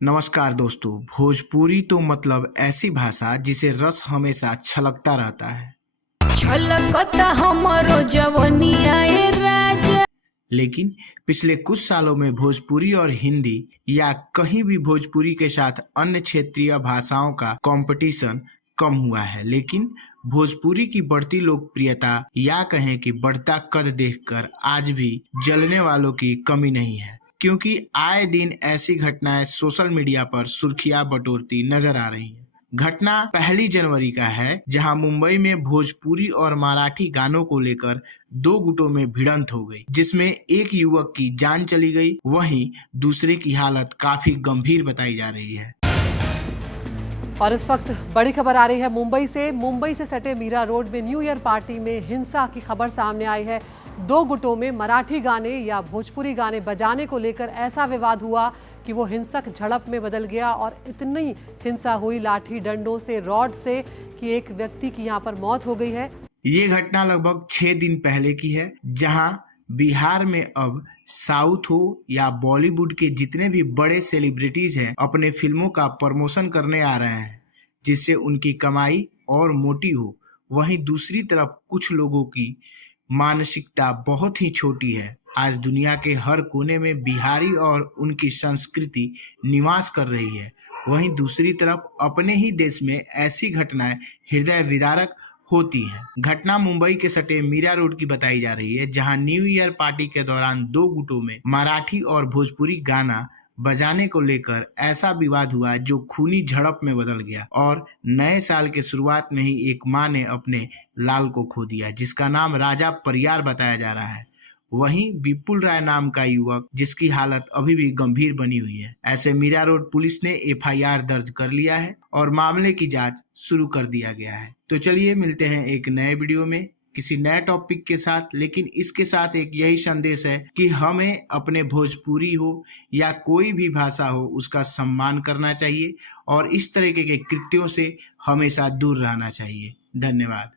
नमस्कार दोस्तों। भोजपुरी तो मतलब ऐसी भाषा जिसे रस हमेशा छलकता रहता है, छलकता हमरो जवनिया ए राजा। लेकिन पिछले कुछ सालों में भोजपुरी और हिंदी या कहीं भी भोजपुरी के साथ अन्य क्षेत्रीय भाषाओं का कंपटीशन कम हुआ है। लेकिन भोजपुरी की बढ़ती लोकप्रियता या कहें कि बढ़ता कद देखकर आज भी जलने वालों की कमी नहीं है, क्योंकि आए दिन ऐसी घटनाएं सोशल मीडिया पर सुर्खियां बटोरती नजर आ रही हैं। घटना 1 जनवरी का है, जहां मुंबई में भोजपुरी और मराठी गानों को लेकर दो गुटों में भिड़ंत हो गई, जिसमें एक युवक की जान चली गई, वहीं दूसरे की हालत काफी गंभीर बताई जा रही है। और इस वक्त बड़ी खबर आ रही है मुंबई से सटे मीरा रोड में न्यू ईयर पार्टी में हिंसा की खबर सामने आई है। दो गुटों में मराठी गाने या भोजपुरी गाने बजाने को लेकर ऐसा विवाद हुआ कि वो हिंसक झड़प में बदल गया और इतनी हिंसा हुई लाठी डंडों से, रॉड से, कि एक व्यक्ति की यहाँ पर मौत हो गई है। ये घटना लगभग 6 दिन पहले की है, जहां बिहार में अब साउथ हो या बॉलीवुड के जितने भी बड़े सेलिब्रिटीज हैं अपने फिल्मों का प्रमोशन करने आ रहे हैं, जिससे उनकी कमाई और मोटी हो। वहीं दूसरी तरफ कुछ लोगों की मानसिकता बहुत ही छोटी है। आज दुनिया के हर कोने में बिहारी और उनकी संस्कृति निवास कर रही है। वहीं दूसरी तरफ अपने ही देश में ऐसी घटनाएं हृदय विदारक होती हैं। घटना मुंबई के सटे मीरा रोड की बताई जा रही है, जहां न्यू ईयर पार्टी के दौरान दो गुटों में मराठी और भोजपुरी गाना बजाने को लेकर ऐसा विवाद हुआ जो खूनी झड़प में बदल गया और नए साल के शुरुआत में ही एक मां ने अपने लाल को खो दिया, जिसका नाम राजा परियार बताया जा रहा है। वहीं विपुल राय नाम का युवक, जिसकी हालत अभी भी गंभीर बनी हुई है। ऐसे मीरा रोड पुलिस ने एफआईआर दर्ज कर लिया है और मामले की जांच शुरू कर दिया गया है। तो चलिए मिलते हैं एक नए वीडियो में किसी नए टॉपिक के साथ। लेकिन इसके साथ एक यही संदेश है कि हमें अपने भोजपुरी हो या कोई भी भाषा हो उसका सम्मान करना चाहिए और इस तरीके के कृत्यों से हमेशा दूर रहना चाहिए। धन्यवाद।